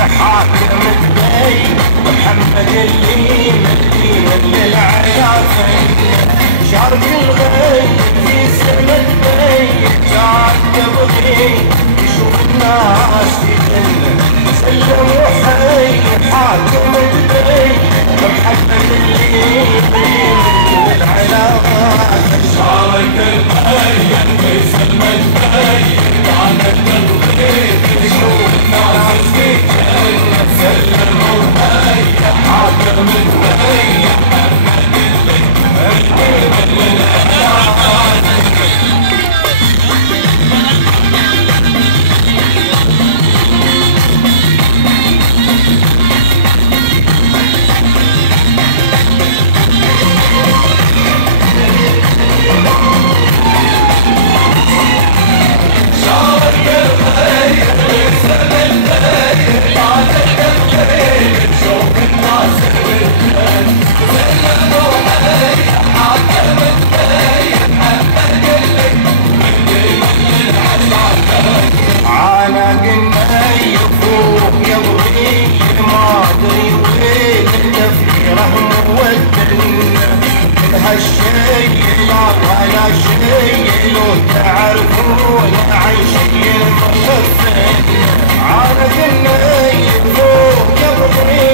حاكم البيت محمد اللي مدين للعيافين شارق الغيب في سما البيت جاء تبغي يشوف الناس تجنن سلم وحي حاكم البيت محمد اللي مدين للعيافين شارق الغيب في سما البيت جاء تبغي يشوف الناس تجنن سلم وحي حاكم البيت عانق الني فوق يبغي ما ادري وين تفكيره مودن هالشي لا ولا شي لو تعرفون عن شي مخفن عانق الني فوق يبغي